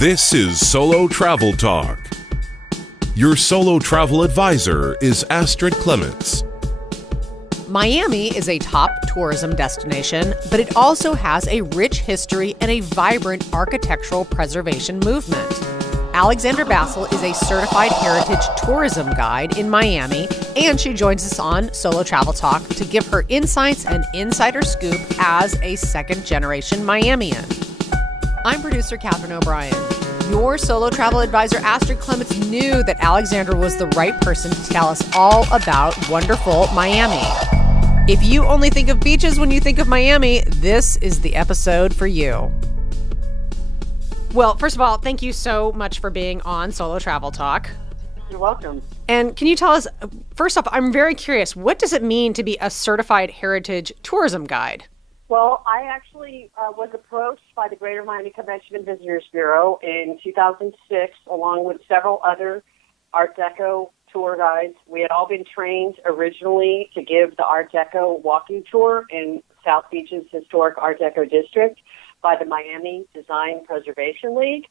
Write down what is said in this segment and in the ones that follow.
This is Solo Travel Talk. Your solo travel advisor is Astrid Clements. Miami is a top tourism destination, but it also has a rich history and a vibrant architectural preservation movement. Alexandra Bassil is a certified heritage tourism guide in Miami, and she joins us on Solo Travel Talk to give her insights and insider scoop as a second-generation Miamian. I'm producer Catherine O'Brien. Your solo travel advisor, Astrid Clements, knew that Alexandra was the right person to tell us all about wonderful Miami. If you only think of beaches when you think of Miami, this is the episode for you. Well, first of all, thank you so much for being on Solo Travel Talk. You're welcome. And can you tell us, first off, I'm very curious, what does it mean to be a certified heritage tourism guide? Well, I actually was approached by the Greater Miami Convention and Visitors Bureau in 2006, along with several other Art Deco tour guides. We had all been trained originally to give the Art Deco walking tour in South Beach's historic Art Deco district by the Miami Design Preservation League.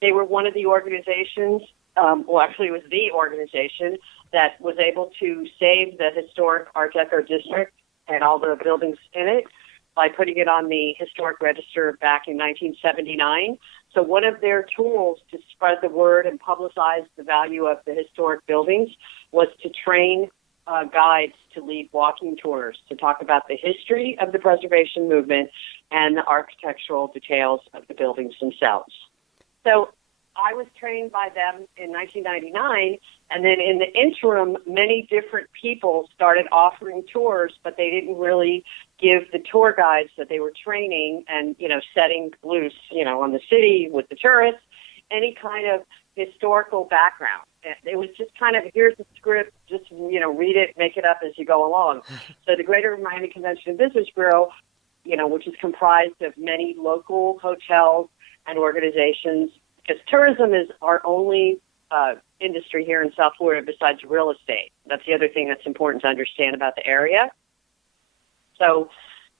They were one of the organizations, it was the organization that was able to save the historic Art Deco district and all the buildings in it by putting it on the historic register back in 1979. So one of their tools to spread the word and publicize the value of the historic buildings was to train guides to lead walking tours to talk about the history of the preservation movement and the architectural details of the buildings themselves. So I was trained by them in 1999, and then in the interim, many different people started offering tours, but they didn't really give the tour guides that they were training and, setting loose, on the city with the tourists, any kind of historical background. It was just kind of, here's the script, just, read it, make it up as you go along. So the Greater Miami Convention and Visitors Bureau, which is comprised of many local hotels and organizations, because tourism is our only industry here in South Florida besides real estate. That's the other thing that's important to understand about the area. So,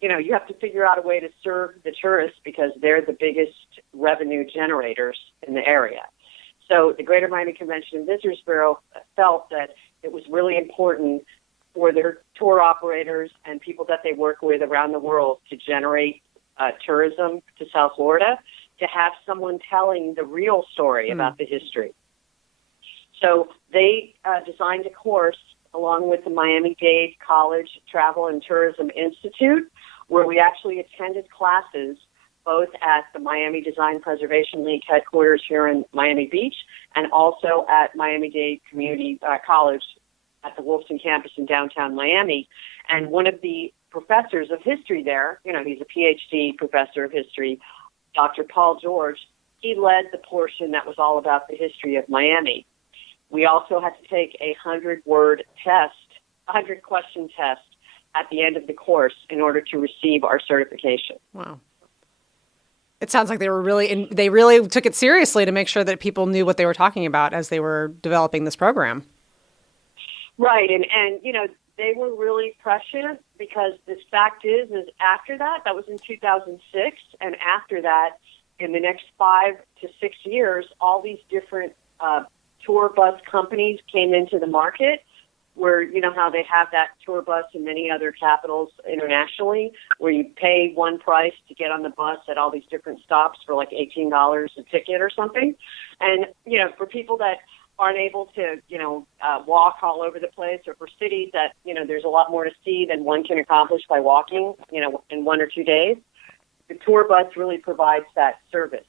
you have to figure out a way to serve the tourists because they're the biggest revenue generators in the area. So the Greater Miami Convention and Visitors Bureau felt that it was really important for their tour operators and people that they work with around the world to generate tourism to South Florida, to have someone telling the real story about the history. So they designed a course along with the Miami-Dade College Travel and Tourism Institute, where we actually attended classes both at the Miami Design Preservation League headquarters here in Miami Beach and also at Miami-Dade Community College at the Wolfson campus in downtown Miami. And one of the professors of history there, he's a PhD professor of history, Dr. Paul George, he led the portion that was all about the history of Miami. We also had to take a 100-word test, 100-question test at the end of the course in order to receive our certification. Wow. It sounds like they really took it seriously to make sure that people knew what they were talking about as they were developing this program. Right, and they were really prescient because the fact is after that was in 2006, and after that, in the next 5 to 6 years, all these different tour bus companies came into the market where, how they have that tour bus in many other capitals internationally, where you pay one price to get on the bus at all these different stops for like $18 a ticket or something. And, for people that aren't able to, walk all over the place, or for cities that, there's a lot more to see than one can accomplish by walking, in 1 or 2 days, the tour bus really provides that service.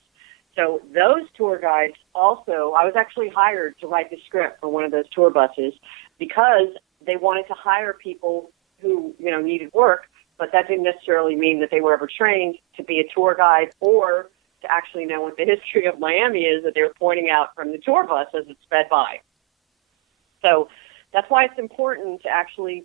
So those tour guides also, I was actually hired to write the script for one of those tour buses because they wanted to hire people who, needed work, but that didn't necessarily mean that they were ever trained to be a tour guide or to actually know what the history of Miami is that they were pointing out from the tour bus as it sped by. So that's why it's important to actually,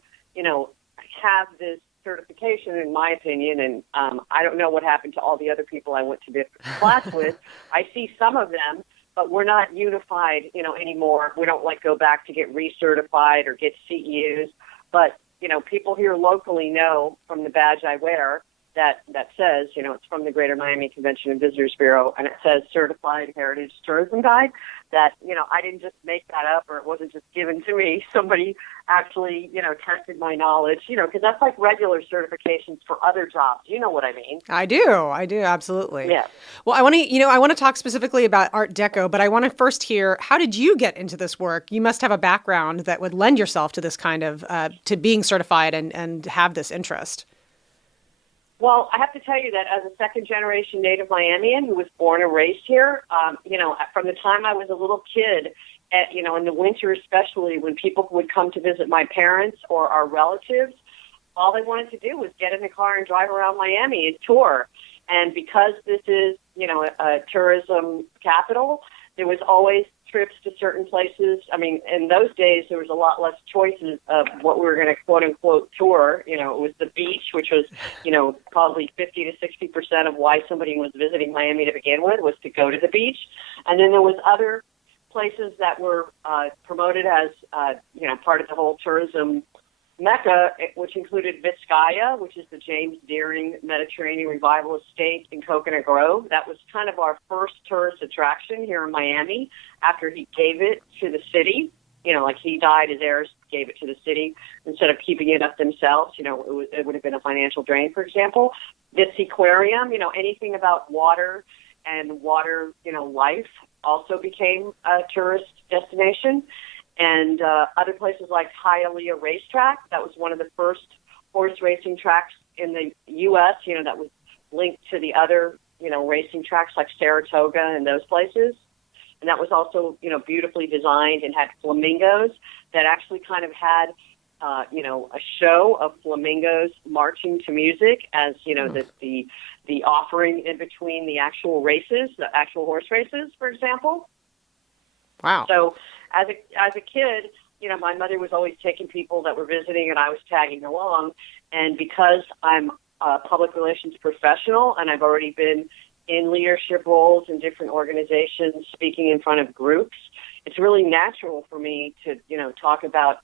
have this certification, in my opinion, and I don't know what happened to all the other people I went to the class with. I see some of them, but we're not unified, anymore. We don't go back to get recertified or get CEUs. But, people here locally know from the badge I wear that says, it's from the Greater Miami Convention and Visitors Bureau, and it says Certified Heritage Tourism Guide, that, I didn't just make that up, or it wasn't just given to me. Somebody actually, tested my knowledge, because that's like regular certifications for other jobs. You know what I mean? I do, absolutely. Yeah. Well, I want to talk specifically about Art Deco, but I want to first hear, how did you get into this work? You must have a background that would lend yourself to this kind of, to being certified and have this interest. Well, I have to tell you that as a second-generation native Miamian who was born and raised here, from the time I was a little kid, in the winter especially, when people would come to visit my parents or our relatives, all they wanted to do was get in the car and drive around Miami and tour. And because this is, a tourism capital, there was always trips to certain places. I mean, in those days, there was a lot less choices of what we were going to quote-unquote tour. It was the beach, which was, probably 50 to 60% of why somebody was visiting Miami to begin with, was to go to the beach. And then there was other places that were promoted as, part of the whole tourism Mecca, which included Vizcaya, which is the James Deering Mediterranean Revival Estate in Coconut Grove. That was kind of our first tourist attraction here in Miami after he gave it to the city. Like he died, his heirs gave it to the city instead of keeping it up themselves. It would have been a financial drain, for example. This aquarium, anything about water and water, life also became a tourist destination. And other places like Hialeah Racetrack, that was one of the first horse racing tracks in the U.S., that was linked to the other, racing tracks like Saratoga and those places. And that was also, beautifully designed and had flamingos that actually kind of had, a show of flamingos marching to music as, the offering in between the actual races, the actual horse races, for example. Wow. So as a kid, my mother was always taking people that were visiting, and I was tagging along. And because I'm a public relations professional and I've already been in leadership roles in different organizations, speaking in front of groups, it's really natural for me to, talk about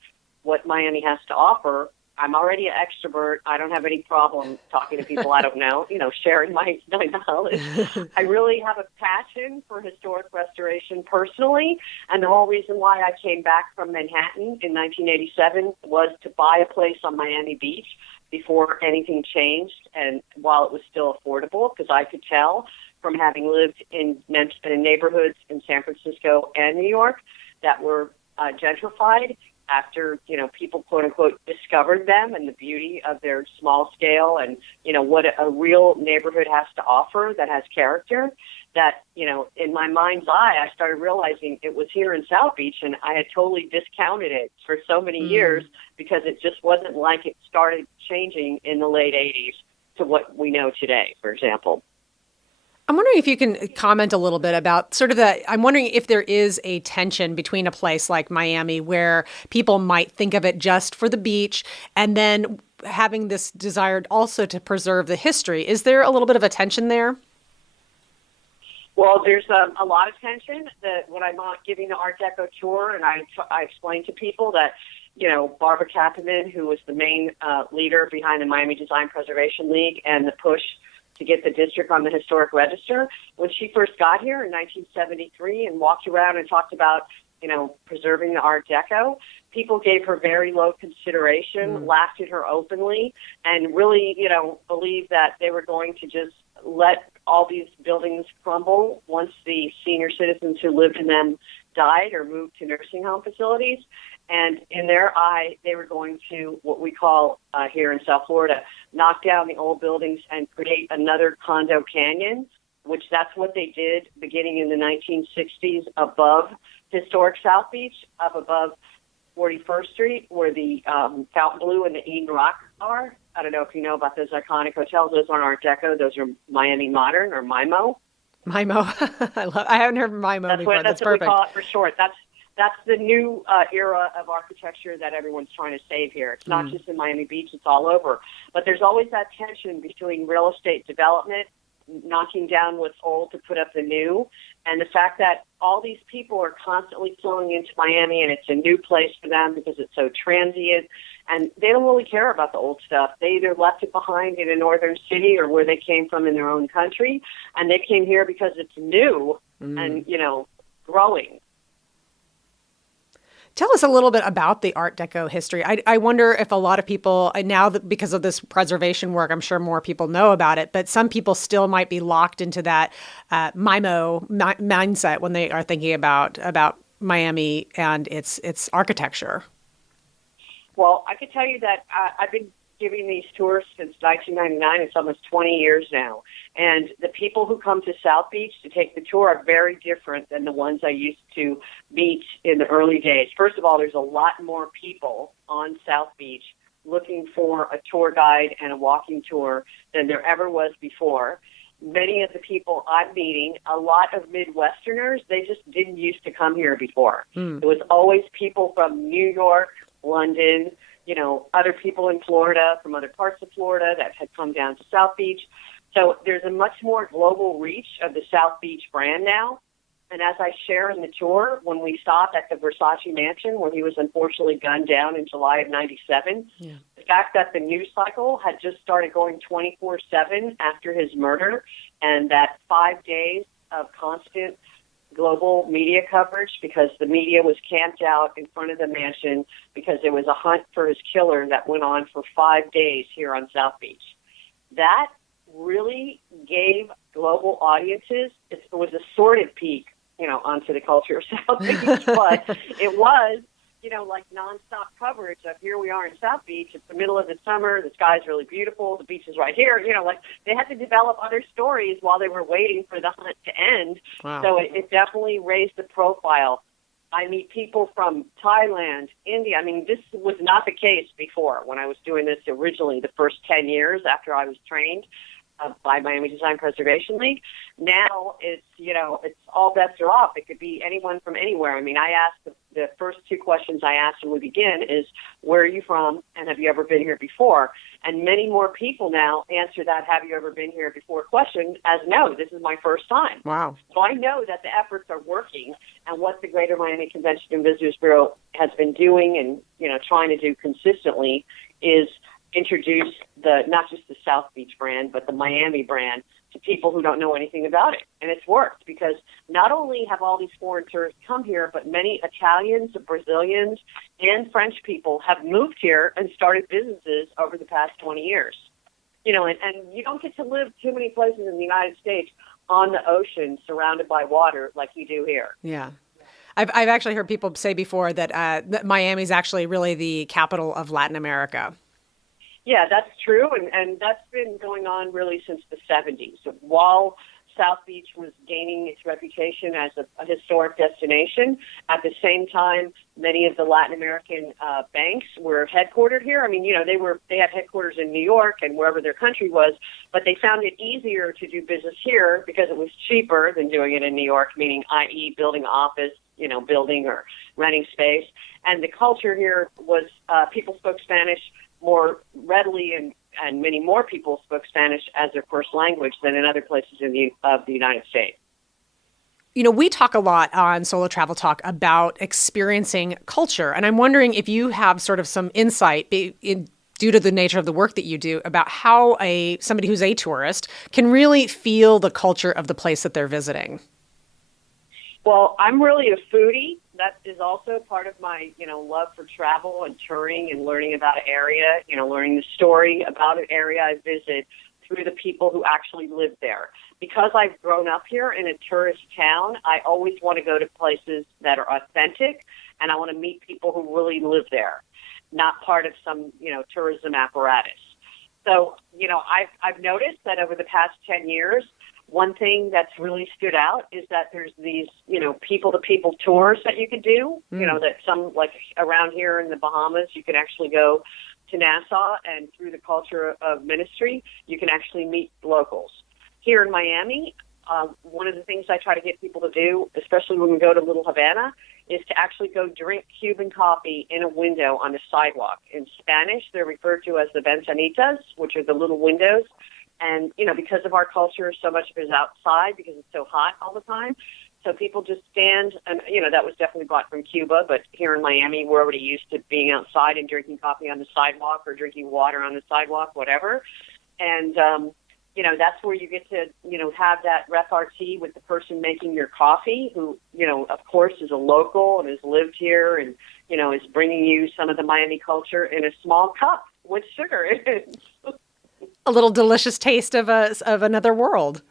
what Miami has to offer. I'm already an extrovert. I don't have any problem talking to people I don't know, sharing my knowledge. I really have a passion for historic restoration personally, and the whole reason why I came back from Manhattan in 1987 was to buy a place on Miami Beach before anything changed and while it was still affordable, because I could tell from having lived in neighborhoods in San Francisco and New York that were gentrified after, people, quote unquote, discovered them and the beauty of their small scale and, what a real neighborhood has to offer that has character, that, in my mind's eye, I started realizing it was here in South Beach, and I had totally discounted it for so many years because it just wasn't like it started changing in the late 80s to what we know today, for example. I'm wondering if you can comment a little bit about I'm wondering if there is a tension between a place like Miami where people might think of it just for the beach and then having this desire also to preserve the history. Is there a little bit of a tension there? Well, there's a lot of tension. That when I'm giving the Art Deco tour, and I explain to people that, Barbara Kappelman, who was the main leader behind the Miami Design Preservation League and the push to get the district on the historic register, when she first got here in 1973 and walked around and talked about, preserving the Art Deco, people gave her very low consideration, laughed at her openly, and really, believed that they were going to just let all these buildings crumble once the senior citizens who lived in them died or moved to nursing home facilities. And in their eye, they were going to, what we call here in South Florida, knock down the old buildings and create another condo canyon, which that's what they did beginning in the 1960s above historic South Beach, up above 41st Street, where the Fountain and the Eden Rock are. I don't know if you know about those iconic hotels. Those aren't Art Deco. Those are Miami Modern or MIMO. MIMO. I haven't heard of MIMO before. That's perfect. That's what we call it for short. That's the new era of architecture that everyone's trying to save here. It's not just in Miami Beach, it's all over. But there's always that tension between real estate development, knocking down what's old to put up the new, and the fact that all these people are constantly flowing into Miami, and it's a new place for them because it's so transient, And they don't really care about the old stuff. They either left it behind in a northern city or where they came from in their own country, and they came here because it's new and, growing. Tell us a little bit about the Art Deco history. I wonder if a lot of people, now that because of this preservation work, I'm sure more people know about it, but some people still might be locked into that mindset when they are thinking about Miami and its architecture. Well, I could tell you that I've been giving these tours since 1999. It's almost 20 years now. And the people who come to South Beach to take the tour are very different than the ones I used to meet in the early days. First of all, there's a lot more people on South Beach looking for a tour guide and a walking tour than there ever was before. Many of the people I'm meeting, a lot of Midwesterners, they just didn't used to come here before. It was always people from New York, London, other people in Florida, from other parts of Florida that had come down to South Beach. So there's a much more global reach of the South Beach brand now. And as I share in the tour, when we stopped at the Versace mansion where he was unfortunately gunned down in July of 97, the fact that the news cycle had just started going 24/7 after his murder, and that 5 days of constant global media coverage because the media was camped out in front of the mansion because there was a hunt for his killer that went on for 5 days here on South Beach. That really gave global audiences, it was a sordid peek, onto the culture of South Beach, but it was, like nonstop coverage of here we are in South Beach. It's the middle of the summer. The sky's really beautiful. The beach is right here. Like they had to develop other stories while they were waiting for the hunt to end. Wow. So it definitely raised the profile. I meet people from Thailand, India. I mean, this was not the case before when I was doing this originally, the first 10 years after I was trained by Miami Design Preservation League. Now it's all bets are off. It could be anyone from anywhere. I mean, I asked the first two questions I asked when we begin is, where are you from and have you ever been here before? And many more people now answer that have you ever been here before question as no, this is my first time. Wow. So I know that the efforts are working, and what the Greater Miami Convention and Visitors Bureau has been doing and, trying to do consistently is introduce not just the South Beach brand, but the Miami brand to people who don't know anything about it. And it's worked because not only have all these foreign tourists come here, but many Italians, Brazilians, and French people have moved here and started businesses over the past 20 years. And you don't get to live too many places in the United States on the ocean surrounded by water like you do here. Yeah. I've actually heard people say before that Miami is actually really the capital of Latin America. Yeah, that's true, and that's been going on really since the 70s. So while South Beach was gaining its reputation as a historic destination, at the same time, many of the Latin American banks were headquartered here. I mean, they had headquarters in New York and wherever their country was, but they found it easier to do business here because it was cheaper than doing it in New York, meaning i.e. building an office, building or renting space. And the culture here was people spoke Spanish more readily, and many more people spoke Spanish as their first language than in other places of the United States. We talk a lot on Solo Travel Talk about experiencing culture, and I'm wondering if you have sort of some insight due to the nature of the work that you do about how somebody who's a tourist can really feel the culture of the place that they're visiting. Well, I'm really a foodie. That is also part of my, love for travel and touring and learning about an area, learning the story about an area I visit through the people who actually live there. Because I've grown up here in a tourist town, I always want to go to places that are authentic, and I want to meet people who really live there, not part of some, tourism apparatus. So, I've noticed that over the past 10 years, one thing that's really stood out is that there's these, people-to-people tours that you could do, that some, like around here in the Bahamas, you can actually go to Nassau, and through the culture of ministry, you can actually meet locals. Here in Miami, one of the things I try to get people to do, especially when we go to Little Havana, is to actually go drink Cuban coffee in a window on the sidewalk. In Spanish, they're referred to as the ventanitas, which are the little windows. And, because of our culture, so much of it is outside because it's so hot all the time. So people just stand, and, that was definitely brought from Cuba, but here in Miami, we're already used to being outside and drinking coffee on the sidewalk or drinking water on the sidewalk, whatever. And, that's where you get to, have that repartee with the person making your coffee who, of course, is a local and has lived here and, is bringing you some of the Miami culture in a small cup with sugar in it. A little delicious taste of another world.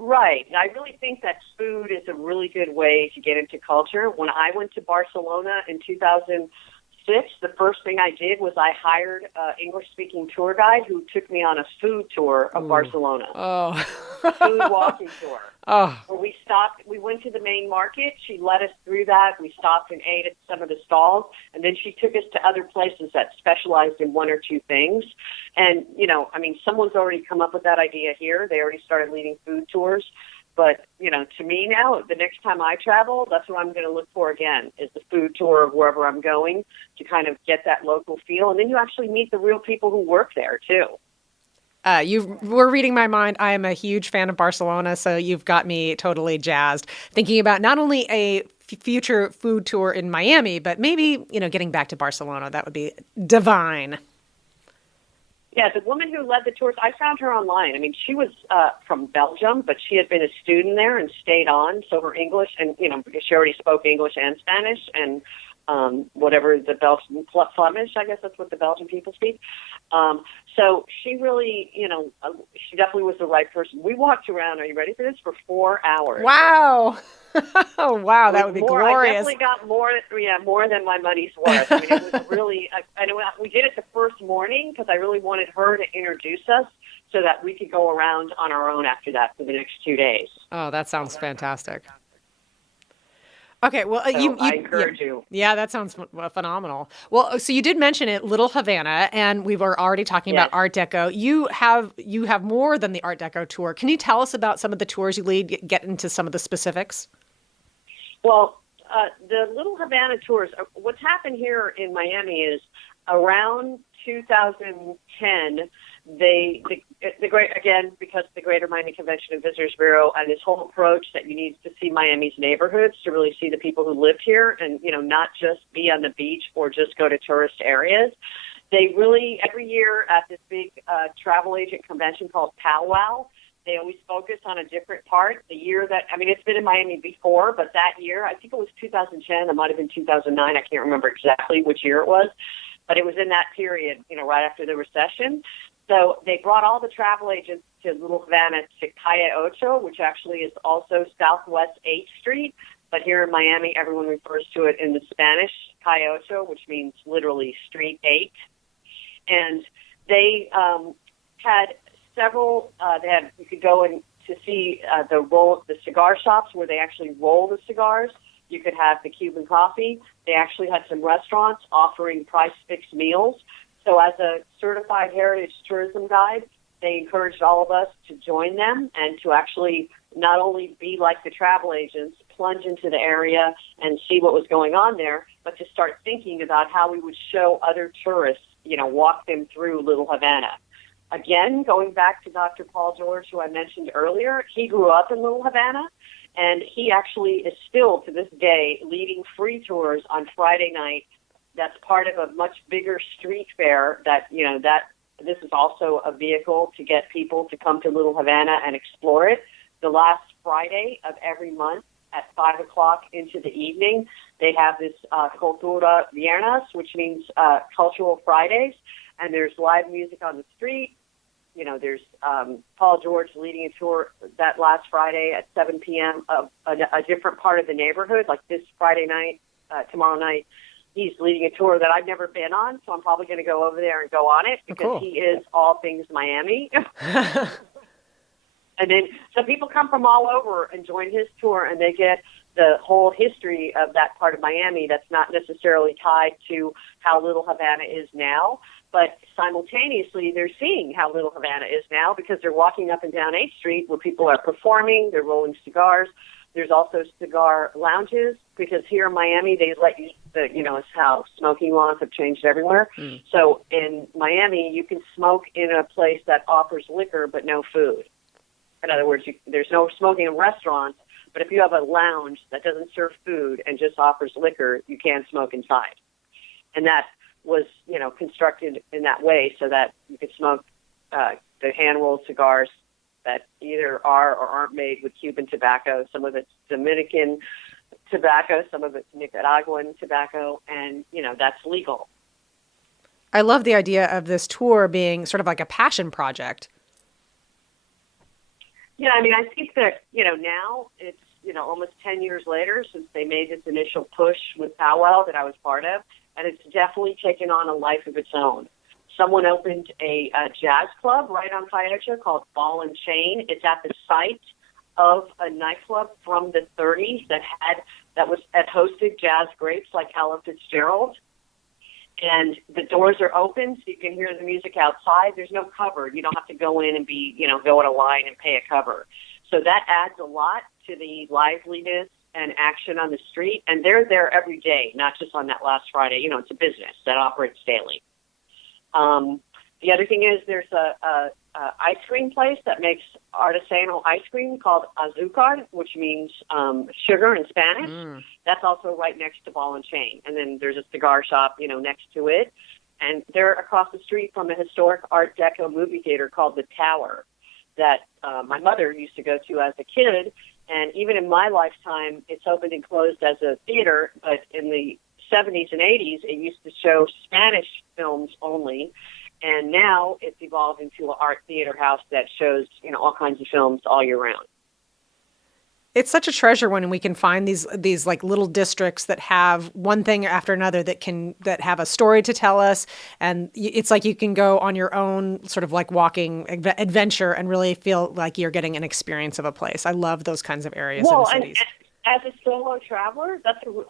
Right. I really think that food is a really good way to get into culture. When I went to Barcelona in 2006, the first thing I did was I hired an English-speaking tour guide who took me on a food tour of Barcelona. Oh. Food walking tour. Oh. Where we went to the main market. She led us through that. We stopped and ate at some of the stalls. And then she took us to other places that specialized in one or two things. And, someone's already come up with that idea here. They already started leading food tours. But, to me now, the next time I travel, that's what I'm going to look for again, is the food tour of wherever I'm going to kind of get that local feel. And then you actually meet the real people who work there, too. You were reading my mind. I am a huge fan of Barcelona, so you've got me totally jazzed. Thinking about not only a future food tour in Miami, but maybe, getting back to Barcelona. That would be divine. Yeah, the woman who led the tours, I found her online. She was from Belgium, but she had been a student there and stayed on. So her English, and, because she already spoke English and Spanish and whatever the Belgian, Flemish, I guess that's what the Belgian people speak. So she really, she definitely was the right person. We walked around, are you ready for this, for 4 hours. Wow. Oh, wow, that would be glorious. I definitely got more than my money's worth. It was really, we did it the first morning because I really wanted her to introduce us so that we could go around on our own after that for the next 2 days. Oh, that sounds fantastic. Okay, well, I encourage you. Yeah, that sounds phenomenal. Well, so you did mention it, Little Havana, and we were already talking about Art Deco. You have more than the Art Deco tour. Can you tell us about some of the tours you lead, get into some of the specifics? Well, the Little Havana tours, what's happened here in Miami is around 2010, because the Greater Miami Convention and Visitors Bureau and this whole approach that you need to see Miami's neighborhoods to really see the people who live here and, not just be on the beach or just go to tourist areas. They really, every year at this big travel agent convention called Powwow, they always focus on a different part. The year that, it's been in Miami before, but that year, I think it was 2010, it might have been 2009, I can't remember exactly which year it was, but it was in that period, right after the recession. So they brought all the travel agents to Little Havana to Calle Ocho, which actually is also Southwest 8th Street. But here in Miami, everyone refers to it in the Spanish, Calle Ocho, which means literally Street 8. And they had several, you could go in to see the cigar shops where they actually roll the cigars. You could have the Cuban coffee. They actually had some restaurants offering price-fixed meals. So as a certified heritage tourism guide, they encouraged all of us to join them and to actually not only be like the travel agents, plunge into the area and see what was going on there, but to start thinking about how we would show other tourists, walk them through Little Havana. Again, going back to Dr. Paul George, who I mentioned earlier, he grew up in Little Havana, and he actually is still, to this day, leading free tours on Friday night. That's part of a much bigger street fair that this is also a vehicle to get people to come to Little Havana and explore it. The last Friday of every month at 5 o'clock into the evening, they have this Cultura Viernes, which means Cultural Fridays, and there's live music on the street. There's Paul George leading a tour that last Friday at 7 p.m. of a different part of the neighborhood, like this Friday night, tomorrow night. He's leading a tour that I've never been on, so I'm probably going to go over there and go on it because he is all things Miami. And then, so people come from all over and join his tour, and they get the whole history of that part of Miami that's not necessarily tied to how Little Havana is now, but simultaneously they're seeing how Little Havana is now because they're walking up and down 8th Street where people are performing, they're rolling cigars. There's also cigar lounges because here in Miami they let you, it's how smoking laws have changed everywhere. Mm. So in Miami you can smoke in a place that offers liquor but no food. In other words, there's no smoking in restaurants, But if you have a lounge that doesn't serve food and just offers liquor, you can't smoke inside. And that was, constructed in that way so that you could smoke the hand-rolled cigars that either are or aren't made with Cuban tobacco. Some of it's Dominican tobacco, some of it's Nicaraguan tobacco, and, that's legal. I love the idea of this tour being sort of like a passion project. Yeah, I think that, now it's, almost 10 years later since they made this initial push with Powwow that I was part of, and it's definitely taken on a life of its own. Someone opened a jazz club right on Cayuga called Ball and Chain. It's at the site of a nightclub from the 30s that hosted jazz greats like Ella Fitzgerald. And the doors are open, so you can hear the music outside. There's no cover. You don't have to go in and go in a line and pay a cover. So that adds a lot to the liveliness and action on the street. And they're there every day, not just on that last Friday. It's a business that operates daily. The other thing is there's a ice cream place that makes artisanal ice cream called Azucar, which means sugar in Spanish. That's also right next to Ball and Chain. And then there's a cigar shop, next to it. And they're across the street from a historic Art Deco movie theater called The Tower that my mother used to go to as a kid. And even in my lifetime, it's opened and closed as a theater. But in the 70s and 80s, it used to show Spanish films only. And now it's evolved into an art theater house that shows, all kinds of films all year round. It's such a treasure when we can find these like little districts that have one thing after another that have a story to tell us. And it's like you can go on your own sort of like walking adventure and really feel like you're getting an experience of a place. I love those kinds of areas in cities. As a solo traveler,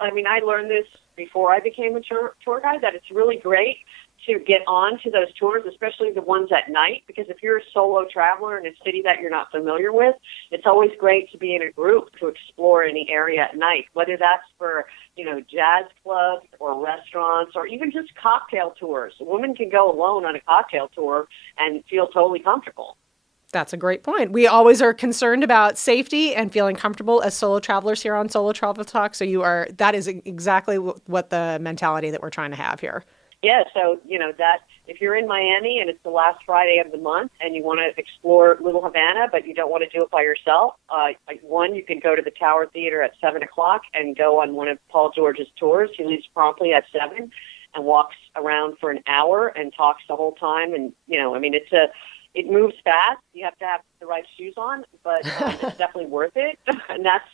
I learned this before I became a tour guide, that it's really great to get on to those tours, especially the ones at night, because if you're a solo traveler in a city that you're not familiar with, it's always great to be in a group to explore any area at night, whether that's for, jazz clubs or restaurants or even just cocktail tours. A woman can go alone on a cocktail tour and feel totally comfortable. That's a great point. We always are concerned about safety and feeling comfortable as solo travelers here on Solo Travel Talk. So that is exactly what the mentality that we're trying to have here. Yeah, so, that if you're in Miami and it's the last Friday of the month and you want to explore Little Havana, but you don't want to do it by yourself, you can go to the Tower Theater at 7 o'clock and go on one of Paul George's tours. He leaves promptly at 7 and walks around for an hour and talks the whole time. And, it moves fast. You have to have the right shoes on, but it's definitely worth it. And that's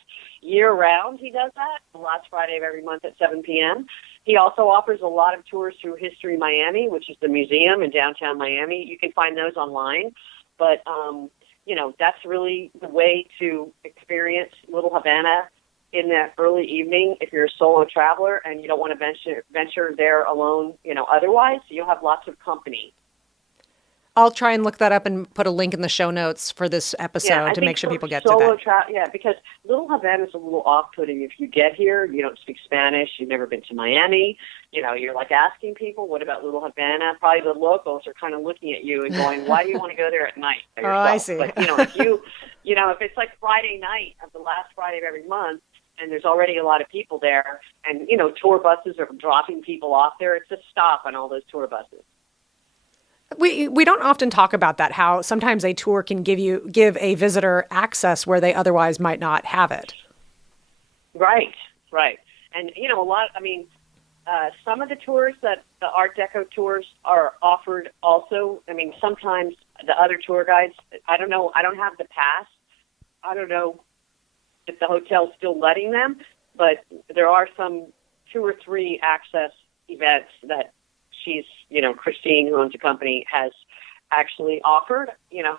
year-round he does that, the last Friday of every month at 7 p.m. He also offers a lot of tours through History Miami, which is the museum in downtown Miami. You can find those online. But, that's really the way to experience Little Havana in the early evening if you're a solo traveler and you don't want to venture there alone, otherwise. You'll have lots of company. I'll try and look that up and put a link in the show notes for this episode to make sure people get to that. Because Little Havana is a little off-putting. If you get here, you don't speak Spanish, you've never been to Miami, you're like asking people, what about Little Havana? Probably the locals are kind of looking at you and going, why do you want to go there at night by yourself? Oh, I see. But, if it's like Friday night of the last Friday of every month, and there's already a lot of people there, and, tour buses are dropping people off there, it's a stop on all those tour buses. We don't often talk about that, how sometimes a tour can give a visitor access where they otherwise might not have it. Right. And, some of the tours that the Art Deco tours are offered also, sometimes the other tour guides, I don't know, I don't have the pass. I don't know if the hotel's still letting them, but there are some 2 or 3 access events that Christine, who owns the company, has actually offered.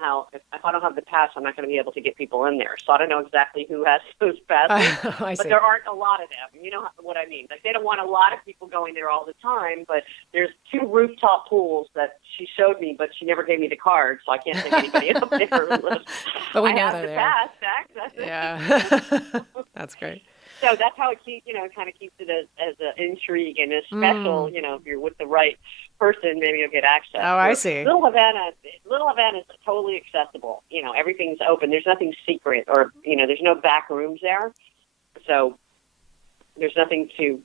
How if I don't have the pass, I'm not going to be able to get people in there. So I don't know exactly who has those passes, but there aren't a lot of them. You know what I mean? Like, they don't want a lot of people going there all the time, but there's 2 rooftop pools that she showed me, but she never gave me the card, so I can't take anybody up there. But we I know have they're the there. pass, that's it. Yeah. That's great. So that's how it kind of keeps it as an intrigue and a special. If you're with the right person, maybe you'll get access. Oh, I see. Little Havana is totally accessible. Everything's open. There's nothing secret, or there's no back rooms there. So there's nothing to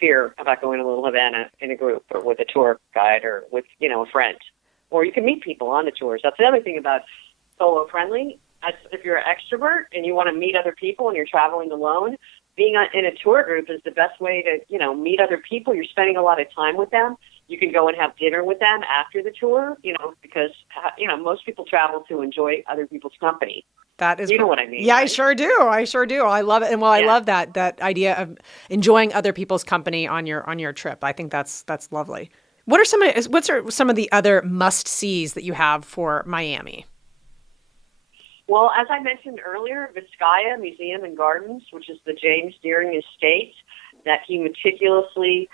fear about going to Little Havana in a group or with a tour guide or with a friend. Or you can meet people on the tours. That's the other thing about solo friendly. If you're an extrovert and you want to meet other people and you're traveling alone, being in a tour group is the best way to, meet other people. You're spending a lot of time with them. You can go and have dinner with them after the tour, because, most people travel to enjoy other people's company. That is, you know what I mean? Yeah, right? I sure do. I love it. And I love that idea of enjoying other people's company on your trip. I think that's lovely. What are some of the other must-sees that you have for Miami? Well, as I mentioned earlier, Vizcaya Museum and Gardens, which is the James Deering estate that he meticulously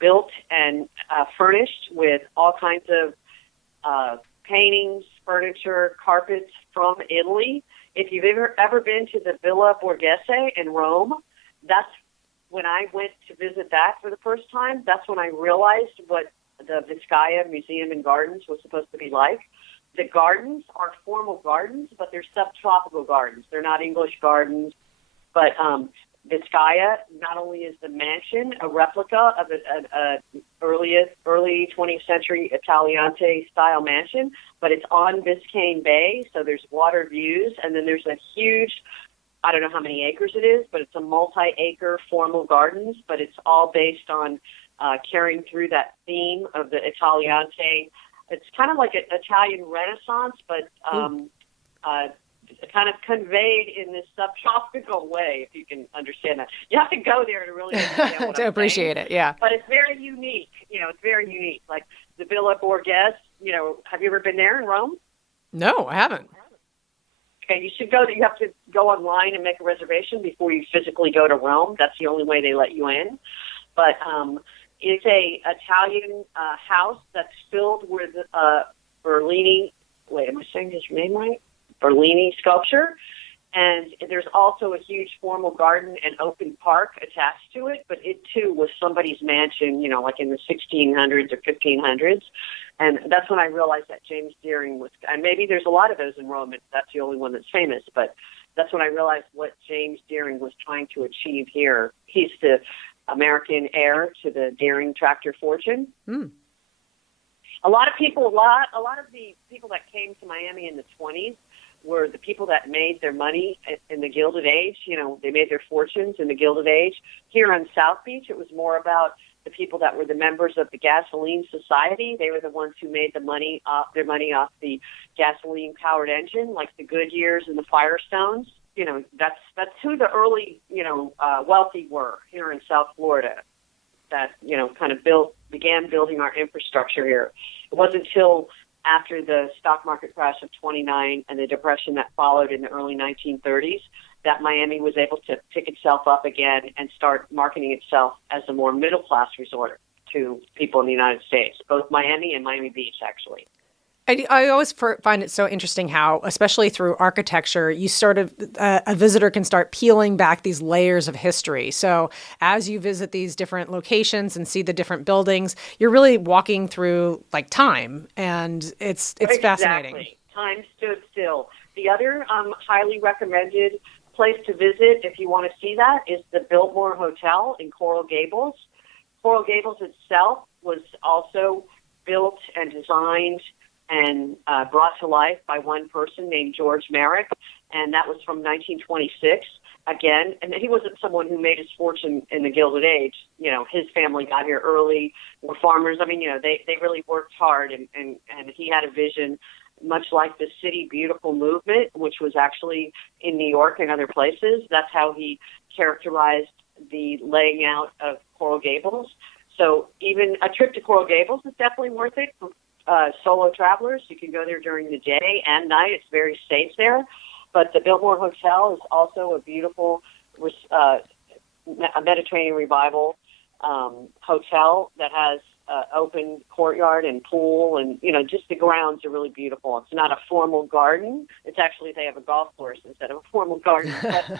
built and furnished with all kinds of paintings, furniture, carpets from Italy. If you've ever been to the Villa Borghese in Rome, that's when I went to visit that for the first time. That's when I realized what the Vizcaya Museum and Gardens was supposed to be like. The gardens are formal gardens, but they're subtropical gardens. They're not English gardens. But Vizcaya not only is the mansion a replica of an early 20th century Italianate style mansion, but it's on Biscayne Bay, so there's water views, and then there's a huge, I don't know how many acres it is, but it's a multi-acre formal gardens, but it's all based on carrying through that theme of the Italianate. It's kind of like an Italian Renaissance, but kind of conveyed in this subtropical way, if you can understand that. You have to go there to really understand what to appreciate it, yeah. But it's very unique. It's very unique. Like the Villa Borghese, have you ever been there in Rome? No, I haven't. Okay, you should go. You have to go online and make a reservation before you physically go to Rome. That's the only way they let you in. But it's a Italian house that's filled with Bernini. Wait, am I saying his name right? Bernini sculpture. And there's also a huge formal garden and open park attached to it. But it too was somebody's mansion, like in the 1600s or 1500s. And that's when I realized that James Deering was. And maybe there's a lot of those in Rome. That's the only one that's famous. But that's when I realized what James Deering was trying to achieve here. He's the American heir to the Deering tractor fortune. A lot of the people that came to Miami in the 20s were the people that made their money in the Gilded Age. They made their fortunes in the Gilded Age. Here on South Beach, it was more about the people that were the members of the Gasoline Society. They were the ones who made their money off the gasoline-powered engine, like the Goodyears and the Firestones. That's who the early, wealthy were here in South Florida that, kind of began building our infrastructure here. It wasn't until after the stock market crash of 29 and the depression that followed in the early 1930s that Miami was able to pick itself up again and start marketing itself as a more middle-class resort to people in the United States, both Miami and Miami Beach, actually. I always find it so interesting how, especially through architecture, you sort of, a visitor can start peeling back these layers of history. So as you visit these different locations and see the different buildings, you're really walking through like time, and it's fascinating. Exactly. Time stood still. The other highly recommended place to visit, if you want to see that, is the Biltmore Hotel in Coral Gables. Coral Gables itself was also built and designed and brought to life by one person named George Merrick, and that was from 1926. Again, and he wasn't someone who made his fortune in the Gilded Age. His family got here early, were farmers. I mean, they really worked hard, and he had a vision, much like the City Beautiful movement, which was actually in New York and other places. That's how he characterized the laying out of Coral Gables. So even a trip to Coral Gables is definitely worth it for solo travelers. You can go there during the day and night. It's very safe there. But the Biltmore Hotel is also a beautiful a Mediterranean Revival hotel that has open courtyard and pool, and just the grounds are really beautiful. It's not a formal garden. It's actually, they have a golf course instead of a formal garden. But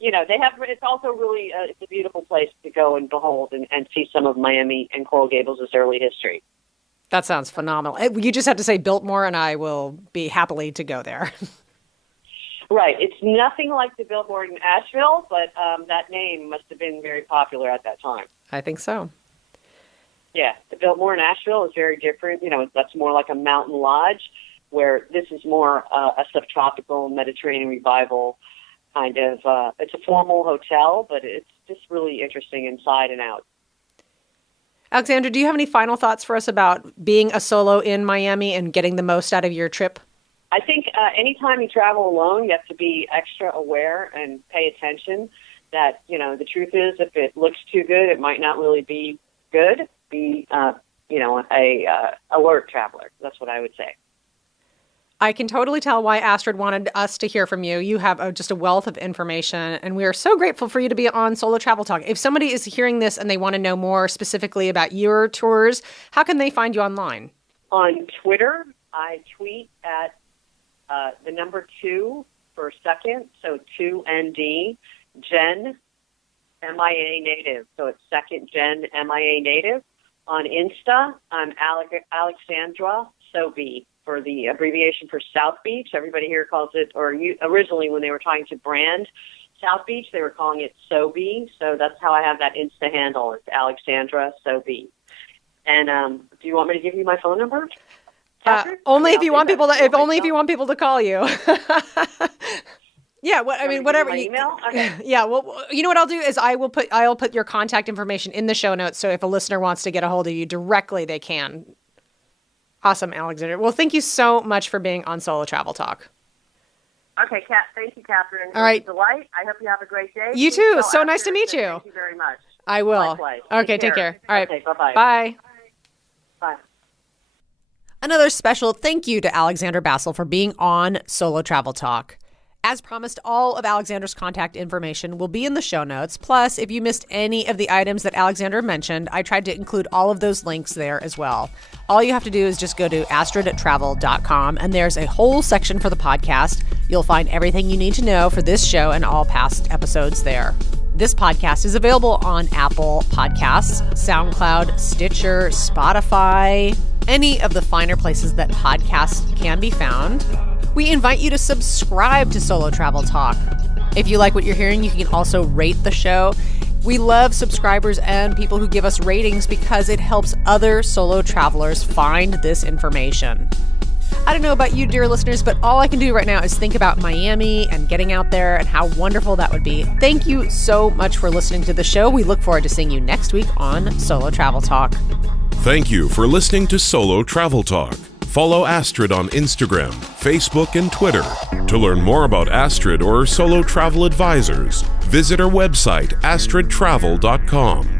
they have. It's also really it's a beautiful place to go and behold and see some of Miami and Coral Gables' early history. That sounds phenomenal. You just have to say Biltmore, and I will be happily to go there. Right. It's nothing like the Biltmore in Asheville, but that name must have been very popular at that time. I think so. Yeah, the Biltmore in Asheville is very different. That's more like a mountain lodge, where this is more a subtropical Mediterranean revival kind of. It's a formal hotel, but it's just really interesting inside and out. Alexandra, do you have any final thoughts for us about being a solo in Miami and getting the most out of your trip? I think anytime you travel alone, you have to be extra aware and pay attention that, the truth is if it looks too good, it might not really be good. Be, alert traveler. That's what I would say. I can totally tell why Astrid wanted us to hear from you. You have just a wealth of information, and we are so grateful for you to be on Solo Travel Talk. If somebody is hearing this and they want to know more specifically about your tours, how can they find you online? On Twitter, I tweet at the number 2 for second, so 2ND, Gen, MIA Native. So it's second Gen MIA Native. On Insta, I'm Alexandra Bassil, for the abbreviation for South Beach. Everybody here calls it, originally when they were trying to brand South Beach, they were calling it SoBe. So that's how I have that Insta handle. It's Alexandra SoBe. And do you want me to give you my phone number? Only if you want people to call you. Yeah, whatever. Email? Okay. Yeah, well, you know what I'll do is I'll put your contact information in the show notes, so if a listener wants to get a hold of you directly, they can. Awesome, Alexandra. Well, thank you so much for being on Solo Travel Talk. Okay, thank you, Catherine. All right. Delight. I hope you have a great day. You too. So nice to meet you. Thank you very much. I will. Likewise. Okay, take care. All right. Okay, bye-bye. Bye. Bye. Another special thank you to Alexandra Bassil for being on Solo Travel Talk. As promised, all of Alexandra's contact information will be in the show notes. Plus, if you missed any of the items that Alexandra mentioned, I tried to include all of those links there as well. All you have to do is just go to astridtravel.com, and there's a whole section for the podcast. You'll find everything you need to know for this show and all past episodes there. This podcast is available on Apple Podcasts, SoundCloud, Stitcher, Spotify, any of the finer places that podcasts can be found. We invite you to subscribe to Solo Travel Talk. If you like what you're hearing, you can also rate the show. We love subscribers and people who give us ratings because it helps other solo travelers find this information. I don't know about you, dear listeners, but all I can do right now is think about Miami and getting out there and how wonderful that would be. Thank you so much for listening to the show. We look forward to seeing you next week on Solo Travel Talk. Thank you for listening to Solo Travel Talk. Follow Astrid on Instagram, Facebook, and Twitter. To learn more about Astrid or Solo Travel Advisors, visit our website, astridtravel.com.